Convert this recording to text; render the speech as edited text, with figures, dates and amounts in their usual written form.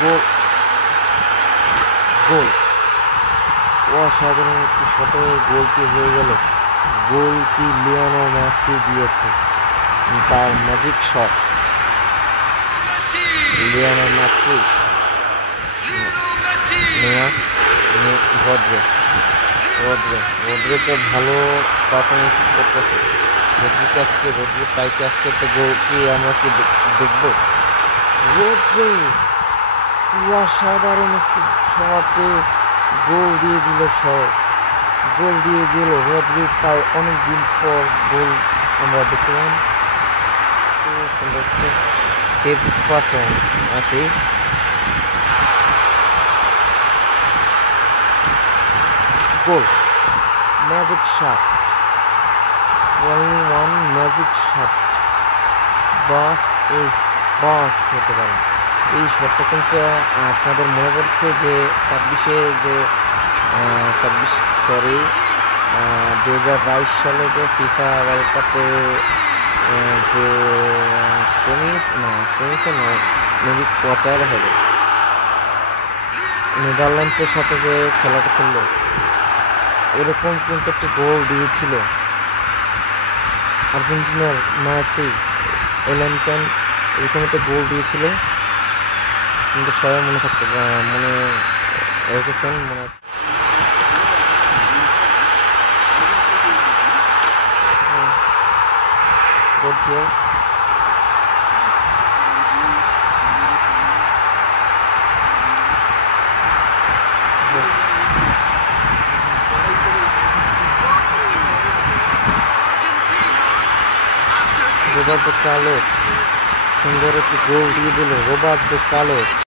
গোল গোল অসাধারণ একটি শটে গোলটি হয়ে গেল। গোলটি লিওনেল মেসি দিয়েছে, তার ম্যাজিক শট। লিওনেল মেসি রদ্রে তো ভালো পারফরমেন্স করতেছে। রদ্রি পাইকে আজকে একটা গোল কি আমরা কি দেখবো? রদ্রে অসাধারণ একটি শটে গোল দিয়ে দিল। রদ্রির পায়ে অনেকদিন পর গোল আমরা দেখলাম। তো সুন্দর সেভ দিতে পারতাম Messi. Goal, magic shot, only one magic shot, বাস হতে পারে। এই শটটা কিন্তু আপনাদের মনে পড়ছে যে 2022 সালে যে ফিফা ওয়ার্ল্ড কাপে যে সেমিতে মেবি কোয়ার্টার হবে, নেদারল্যান্ডের সাথে যে খেলাটা খেললো, এরকম কিন্তু একটা গোল দিয়েছিল আর্জেন্টিনার মেসি। এলেনটন এরকম একটা গোল দিয়েছিল, কিন্তু সবাই মনে রেখেছেন। রোবার্তো কার্লোস সুন্দর একটি গোল দিয়ে দিল। Roberto Carlos.